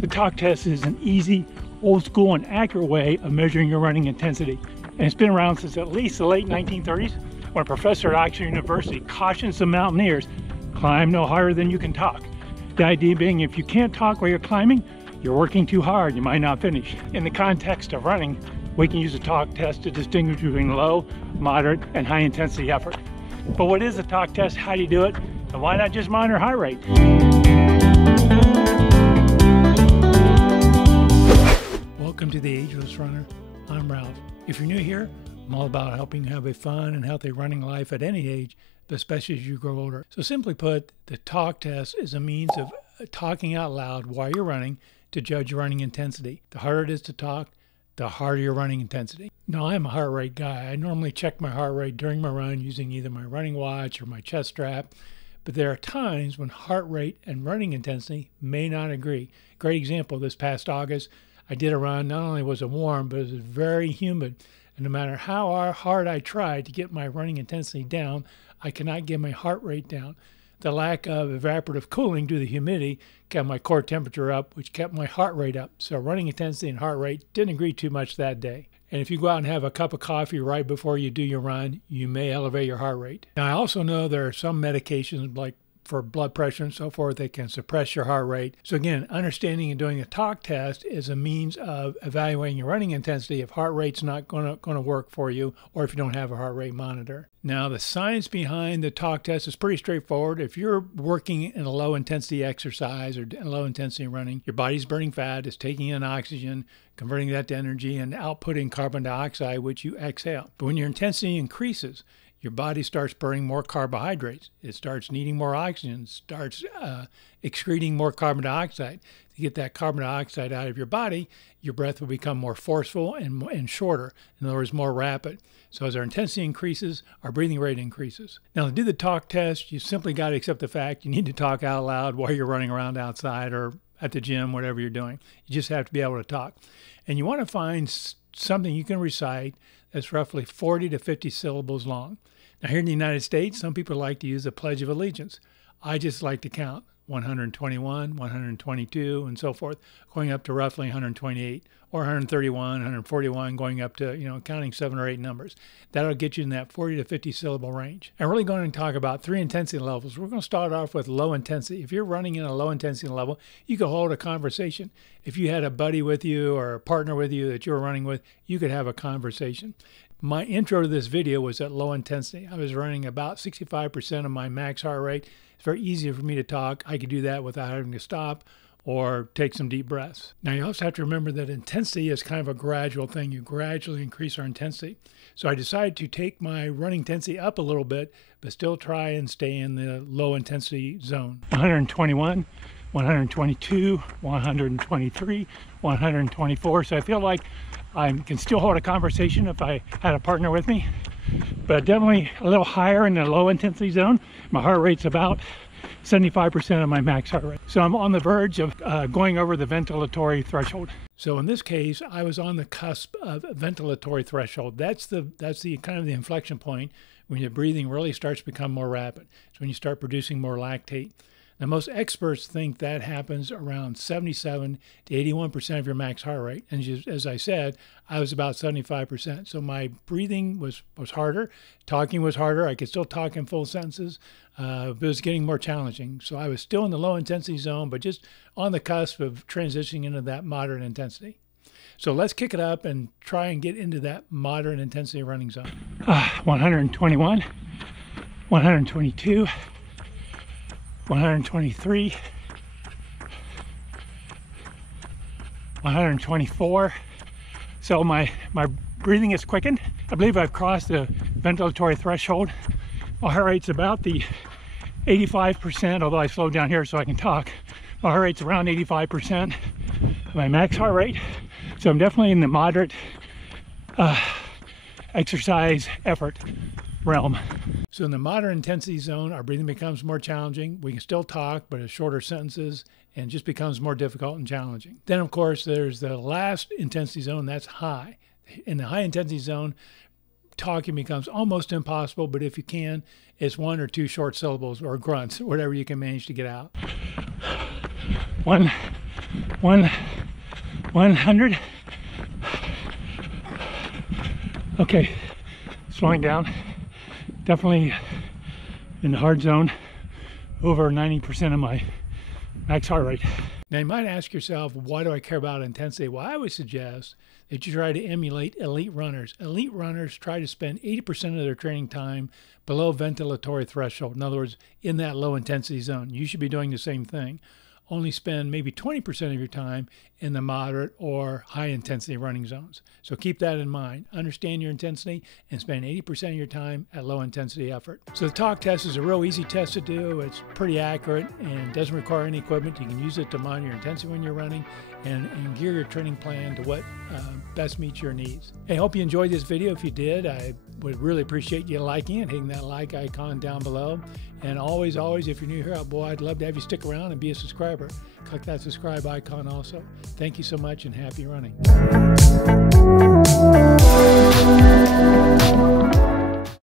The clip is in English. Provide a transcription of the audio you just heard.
The talk test is an easy, old school and accurate way of measuring your running intensity. And it's been around since at least the late 1930s, when a professor at Oxford University cautions the mountaineers, climb no higher than you can talk. The idea being, if you can't talk while you're climbing, you're working too hard, you might not finish. In the context of running, we can use a talk test to distinguish between low, moderate, and high intensity effort. But what is a talk test? How do you do it? And why not just monitor heart rate? Welcome to the Ageless Runner. I'm Ralph. If you're new here, I'm all about helping you have a fun and healthy running life at any age, but especially as you grow older. So simply put, the talk test is a means of talking out loud while you're running to judge your running intensity. The harder it is to talk, the harder your running intensity. Now, I'm a heart rate guy. I normally check my heart rate during my run using either my running watch or my chest strap, but there are times when heart rate and running intensity may not agree. Great example, this past August, I did a run. Not only was it warm, but it was very humid. And no matter how hard I tried to get my running intensity down, I cannot get my heart rate down. The lack of evaporative cooling due to the humidity kept my core temperature up, which kept my heart rate up. So running intensity and heart rate didn't agree too much that day. And if you go out and have a cup of coffee right before you do your run, you may elevate your heart rate. Now, I also know there are some medications like for blood pressure and so forth, they can suppress your heart rate. So again, understanding and doing a talk test is a means of evaluating your running intensity if heart rate's not going to work for you, or if you don't have a heart rate monitor. Now, the science behind the talk test is pretty straightforward. If you're working in a low intensity exercise or low intensity running, your body's burning fat, it's taking in oxygen, converting that to energy, and outputting carbon dioxide, which you exhale. But when your intensity increases, your body starts burning more carbohydrates. It starts needing more oxygen, starts excreting more carbon dioxide. To get that carbon dioxide out of your body, your breath will become more forceful and shorter. In other words, more rapid. So as our intensity increases, our breathing rate increases. Now, to do the talk test, you simply got to accept the fact you need to talk out loud while you're running around outside or at the gym, whatever you're doing. You just have to be able to talk. And you want to find something you can recite that's roughly 40 to 50 syllables long. Now, here in the United States, some people like to use the Pledge of Allegiance. I just like to count 121, 122, and so forth, going up to roughly 128, or 131, 141, going up to, counting 7 or 8 numbers. That'll get you in that 40 to 50 syllable range. I'm really going to talk about 3 intensity levels. We're going to start off with low intensity. If you're running in a low intensity level, you can hold a conversation. If you had a buddy with you or a partner with you that you were running with, you could have a conversation. My intro to this video was at low intensity. I was running about 65% of my max heart rate. It's very easy for me to talk. I could do that without having to stop or take some deep breaths. Now, you also have to remember that intensity is kind of a gradual thing. You gradually increase our intensity. So I decided to take my running intensity up a little bit, but still try and stay in the low intensity zone. 121, 122, 123, 124. So I feel like I can still hold a conversation if I had a partner with me, but definitely a little higher in the low intensity zone. My heart rate's about 75% of my max heart rate. So I'm on the verge of going over the ventilatory threshold. So in this case, I was on the cusp of ventilatory threshold. That's the kind of the inflection point when your breathing really starts to become more rapid. It's when you start producing more lactate. Now, most experts think that happens around 77 to 81% of your max heart rate. And just, as I said, I was about 75%. So my breathing was harder. Talking was harder. I could still talk in full sentences, but it was getting more challenging. So I was still in the low intensity zone, but just on the cusp of transitioning into that moderate intensity. So let's kick it up and try and get into that moderate intensity running zone. 121, 122. 123, 124. So my breathing is quickened. I believe I've crossed the ventilatory threshold. My heart rate's about the 85%, although I slowed down here so I can talk. My heart rate's around 85% of my max heart rate. So I'm definitely in the moderate exercise effort realm. So in the moderate intensity zone, our breathing becomes more challenging. We can still talk, but it's shorter sentences and just becomes more difficult and challenging. Then, of course, there's the last intensity zone, that's high. In the high intensity zone, talking becomes almost impossible, but if you can, it's 1 or 2 short syllables or grunts, whatever you can manage to get out. 1, 100. Okay, slowing down. Definitely in the hard zone, over 90% of my max heart rate. Now you might ask yourself, why do I care about intensity? Well, I would suggest that you try to emulate elite runners. Elite runners try to spend 80% of their training time below ventilatory threshold. In other words, in that low intensity zone. You should be doing the same thing. Only spend maybe 20% of your time in the moderate or high intensity running zones. So keep that in mind. Understand your intensity and spend 80% of your time at low intensity effort. So the talk test is a real easy test to do. It's pretty accurate and doesn't require any equipment. You can use it to monitor your intensity when you're running and gear your training plan to what best meets your needs. Hey, I hope you enjoyed this video. If you did, I would really appreciate you liking it, hitting that like icon down below. And always, if you're new here, boy, I'd love to have you stick around and be a subscriber. Click that subscribe icon also. Thank you so much and happy running.